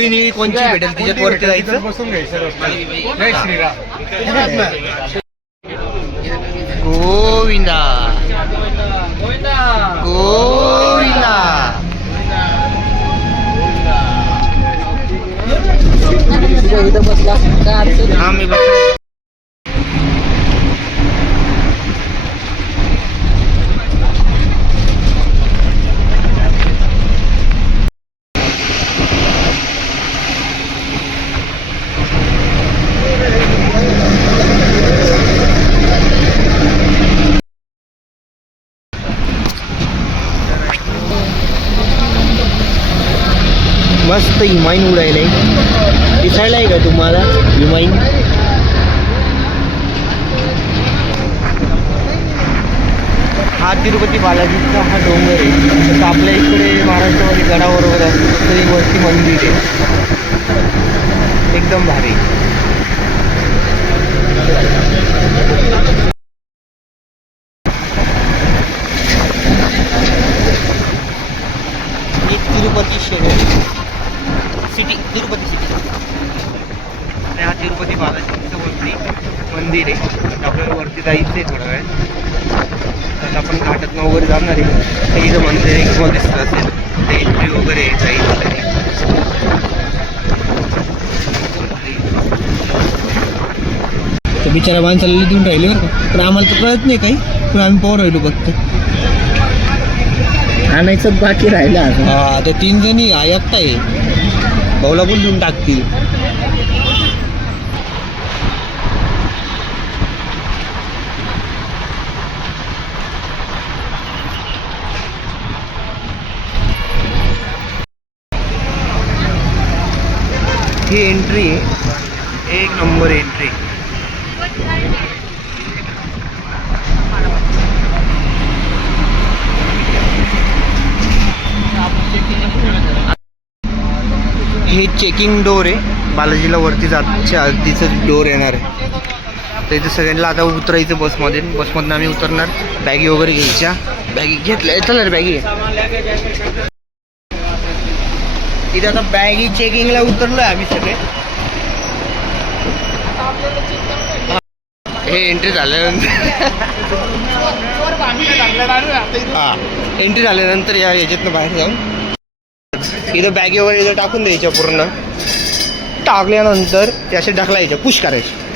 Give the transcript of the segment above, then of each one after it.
निळी कोणची भेटेल? तिच्यात वरती जायचं? बसून घ्यायचं जय श्रीराम. गोविंदा गोविंदा हा मी बस मस्त हिमाईन उडायला दिसायला आहे का तुम्हाला हिमाईन हा तिरुपती बालाजीचा हा डोंगर आहे. तसं आपल्या इकडे महाराष्ट्रामध्ये गडाबरोबर असतो तसं एक वरती मंदिर आहे. एकदम भारी एक तिरुपती शहर सिटी तिरुपती सिटी आणि हा तिरुपती बालाजीचं वरती मंदिर आहे आता आपल्याला वरती जायचं आहे थोडा वेळ आता आपण घाटातनं वगैरे जाणार आहे ते इथं मंदिर आहे तुम्हाला दिसत असेल. ते एंट्री वगैरे आहे जायचं ते बिचारा माणसाला लिहून राहिले बरं का. पण आम्हाला तर कळत नाही काही. पण आम्ही पोहर राहिलो फक्त आणायचं बाकी राहिलं हा आता तीन जणी हा एकटा आहे. भाऊला पण देऊन टाकतील. ही एंट्री आहे एक नंबर एंट्री हे चेकिंग डोर आहे. बालाजीला वरती जातच्या आधीचं डोर येणार आहे. तर इथे सगळ्यांना आता उतरायचं बसमध्ये बसमधनं आम्ही उतरणार. बॅगी वगैरे घ्यायच्या. बॅगी घेतल्या चला बॅगी इथे आता बॅगी चेकिंगला उतरलोय आम्ही सगळे हे एंट्री झाल्यानंतर हा एंट्री झाल्यानंतर या याच्यातनं बाहेर जाऊन इथं बॅगे वगैरे इथं टाकून द्यायच्या पूर्ण टाकल्यानंतर ते असे ढकलायच्या पुश करायचे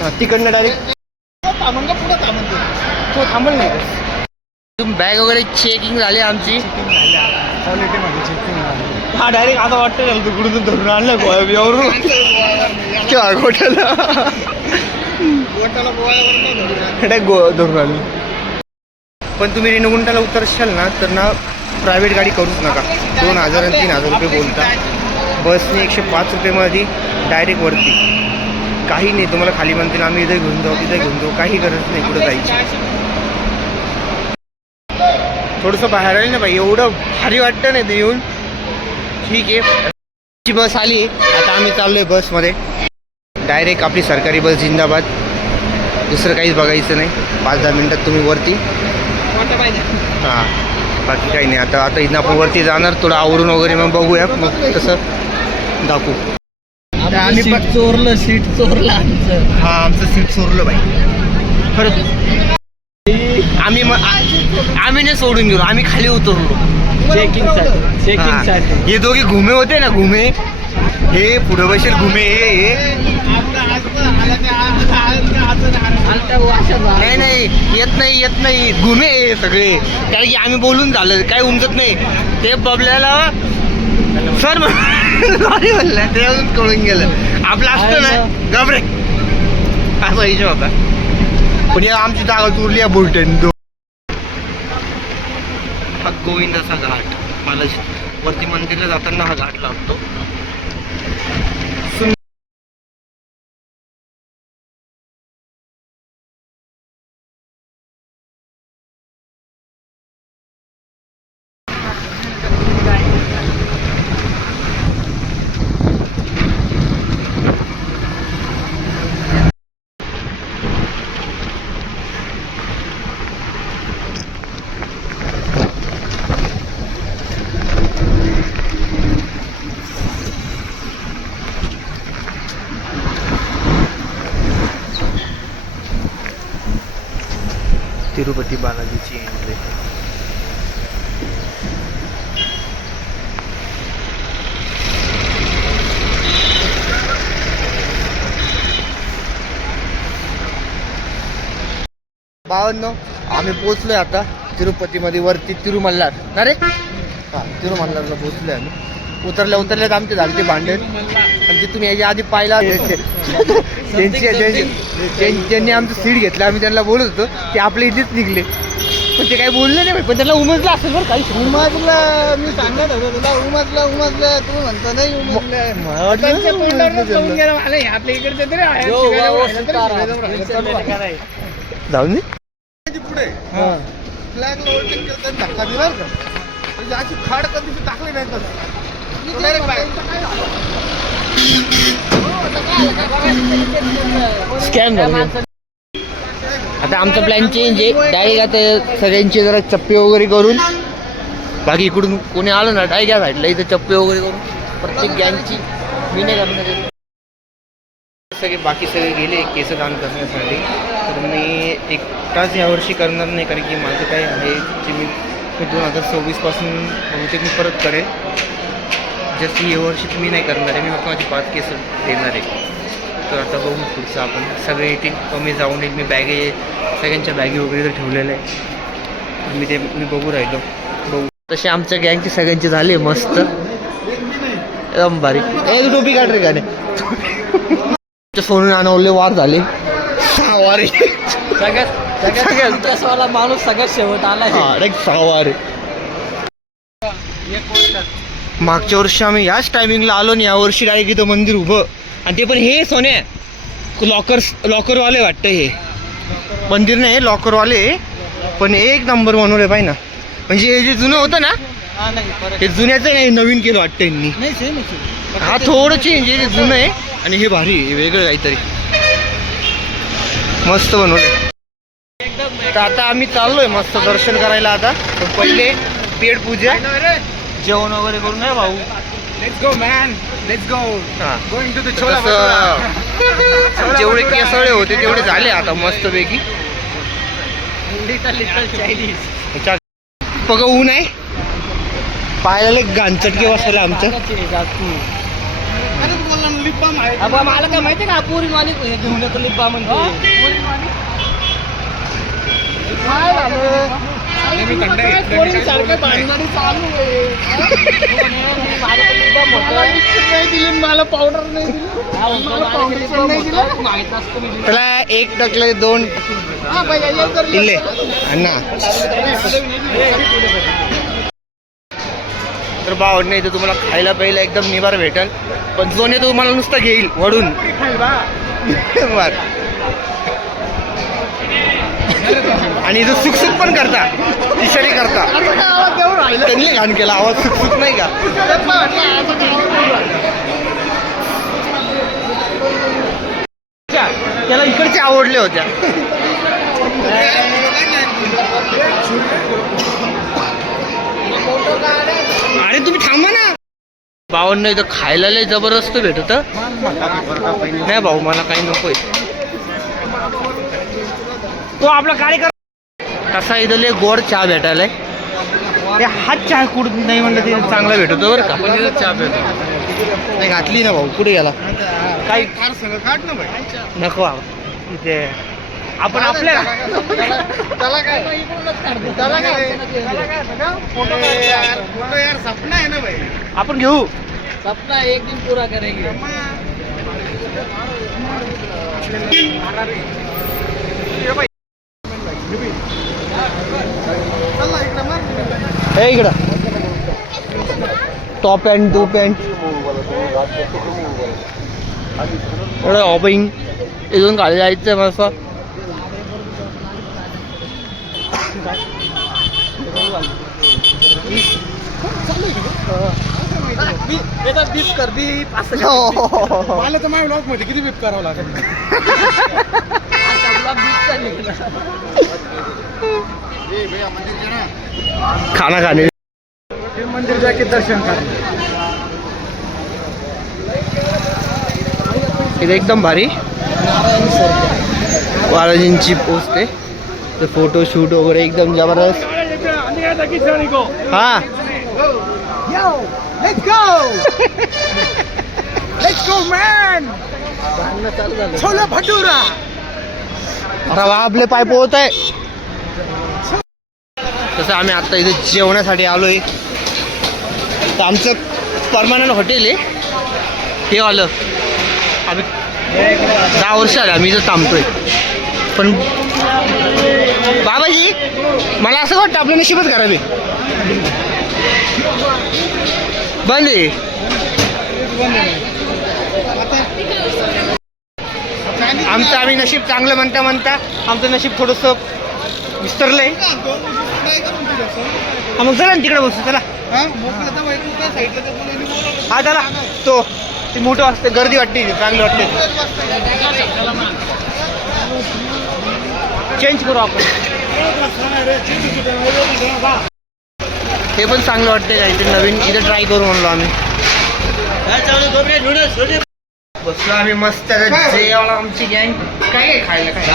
हा, तिकडनं डायरेक्ट तो थांबल नाही तुम्ही बॅग वगैरे चेकिंग झाली आमची. हा डायरेक्ट आता वाटतं तिकडून धरून आणलं गोव्यावरून किंवा गोट्याला? डायरेक्ट गो धरून आणलं. पण तुम्ही रेणुगुंटाला उतरशाल ना तर ना प्रायव्हेट गाडी करूच नका. दोन हजार आणि तीन हजार रुपये बोलता. बसने एकशे पाच रुपयेमध्ये डायरेक्ट वरती. काही नाही तुम्हाला खाली म्हणते ना आम्ही इथे घेऊन जाऊ तिथे घेऊन जाऊ काही गरज नाही कुठं जायची. थोडंसं बाहेर आली ना बाई एवढं भारी वाटतं नाही ते येऊन. ठीक आहे. ची बस आली. आता आम्ही चाललोय बसमध्ये. डायरेक्ट आपली सरकारी बस जिंदाबाद. दुसरं काहीच बघायचं नाही. पाच दहा मिनटात तुम्ही वरती. हां. बाकी काही नाही. आता आता इथं आपण वरती जाणार. थोडं आवरून वगैरे मग बघूया. मग तसं दाखवू. आम्ही चोरलं सीट चोरलं आमचं. हा आमचं सीट चोरलं बाई खरंच. आम्ही मग आम्ही नाही सोडून गेलो आम्ही खाली उतरलो. चेकिंगसाठी. चेकिंग हा. साठी. हे दोघे घुमे होते ना घुमे. हे पुढे बसेल घुमे हे हे. नाही नाही येत नाही येत नाही. घुमे हे सगळे. कारण की आम्ही बोलून झालं काही उमजत नाही. ते बबल्याला सर सॉरी म्हणलं ते अजून कळून गेलं. आपलं असतं ना घाबरे. असा हिशोब होता पण या आमची जागा चोरली आहे बुलटेन दो गोविंदाचा घाट. मला वरती मंदिरला जाताना हा घाट लागतो. तिरुपती बालाजीची एंट्री बावन्न आम्ही पोचलोय आता तिरुपतीमध्ये वरती तिरुमल्लार ना रे? हां तिरुमल्लारला पोचलोय आम्ही. उतरल्या उतरल्यात आमचे झाले ते भांडण आणि तिथून याच्या आधी पाहिला. त्यांची ज्यांनी आमचं सीट घेतलं. आम्ही त्यांना बोलत होतो ते आपल्या इथेच निघले. पण ते काही बोलले नाही पण त्यांना उमजलं असेल बरं काही उमजला मी सांगत होतो तुला उमजला उमजला. तू म्हणतो नाही आपल्या इकडचे तरी आहे. जाऊन दे. पुढे. फ्लॅगला ओव्हरटेक केलं धक्का दिला का. म्हणजे अशी खाड कधी टाकली नाही तर. स्कॅम झालं. आता आमचा प्लॅन चेंज आहे. डायरेक्ट आता सगळ्यांची जरा चप्पे वगैरे करून. बाकी इकडून कोणी आलं ना डायरेक्ट या साईडला इथं चप्पे वगैरे करून. प्रत्येक गँगची मी नाही करणार. सगळे बाकी सगळे गेले केस दान करण्यासाठी. तर मी एकटाच यावर्षी करणार नाही कारण की माझं काय आहे जे मी मी दोन हजार सव्वीसपासून बहुतेक मी परत करेल जस्ट ही वर्षी मी नाही करणार आहे मी फक्त माझी पाच केस देणार आहे. तर आता बघू पुढचं आपण. सगळे येतील कमी जाऊन येईल मी बॅगे सगळ्यांच्या बॅगी वगैरे तर ठेवलेल्या आहे मी ते मी बघू राहिलो. बघू. तसे आमच्या गँगचे सगळ्यांचे झाले मस्त. एकदम भारी. ए तू टोपी काढ रे गाणे. सोनून आणवले वार झाले. सहा वारे सगळ्यात सगळ्यात. माणूस सगळ्यात शेवट आला सहा वारे मागच्या वर्षी आम्ही याच टायमिंगला आलो आणि यावर्षी डायरेक्ट इथं मंदिर उभं. आणि ते पण हे सोने लॉकर लॉकरवाले वाटतं हे. मंदिर नाही लॉकरवाले पण एक नंबर बनवले पाहिजे ना. म्हणजे हे जे जुनं होतं ना हा हे जुन्याचं नाही नवीन केलं वाटतं यांनी. हा थोडं चेंज ते जुनं आहे. आणि हे भारी आहे, हे वेगळं काहीतरी. मस्त बनवलं तर आता आम्ही चाललोय मस्त दर्शन करायला आता. पहिले पेड पूजा. जेवण वगैरे करून नाही भाऊ. Let's go, man. Let's go. हा. Going to the तर Chola Bhatura. तसं जेवढे केसळे होते तेवढे झाले आता चायनीज ह्याच्या बघा ऊन आहे. पायाला एक गांचटके बसलेला आमचं. आहे. अबा मला काय माहिती का पुरी मालिक हे घेऊन येतो लिब्बा म्हणते. काय झालं? मला पावडर नाही त्याला एक टाकले दोन इल्ले अण्णा. तर बावड नाही तर तुम्हाला खायला प्यायला एकदम निवार भेटल. पण जोने तो तुम्हाला नुसतं घेईल वडून. बर आणि इथं सुखसुख पण करता. इशारे करता. त्यांनी घाण केला. आवाज सुखसुख नाही का? त्याला इकडचे आवडले होत्या. अरे तुम्ही थांबा ना. बावन्न इथं खायला लय जबरदस्त भेटत. नाही भाऊ मला काही नकोय. तो आपला कार्यक्रम तसा इथं लय गोड चहा भेटायलाय. ते हाच चहा कुठं नाही म्हणलं ते चांगला भेटतो बरं का. चहा भेटतो नाही घातली ना भाऊ. कुठे गेला? काही फार सगळं काढ ना भाई. नको बाबा. इथे. आपण आपल्या त्याला काय? त्याला काय. फोटो यार. सपना आहे ना भाई. आपण घेऊ. सपना एक दिन पूरा करेंगे चल ना इकडे मार. हे इकडं. टॉप पॅन्ट टू पॅन्ट एवढं ऑबिंग इथून खाली जायचं मस्त. बीप कर बीप असं मला तर माझ्या ब्लॉगमध्ये किती बीप करावं लागेल खाना खाणे मंदिर जाके दर्शन कर एकदम भारी। बालाजींची पोस्ट आहे. ते फोटो शूट वगैरे एकदम जबरदस्त. हा. Let's go let's go man chhola bhatura! अरे आपले पाय पोहत आहे तसं आम्ही आत्ता इथे आलो आलोय. तर आमचं परमानंट हॉटेल आहे. हे आलं. आम्ही दहा वर्ष आले आम्ही इथं थांबतोय. पण बाबाजी मला असं वाटतं आपलं नशीबच खराब आहे. बंद आहे. आमचं आम्ही नशीब चांगलं म्हणता म्हणता आमचं नशीब थोडंसं विस्तरलंय हा मग चला ना तिकडे बसू चला. हा चला. तो ते मोठं असते गर्दी वाटते चांगली वाटते. चेंज करू आपण. हे पण चांगलं वाटते काहीतरी नवीन इथे ट्राय करू म्हणलो आम्ही. बसलो आम्ही मस्त जेवायला आमची गँग काय काय खायला काय?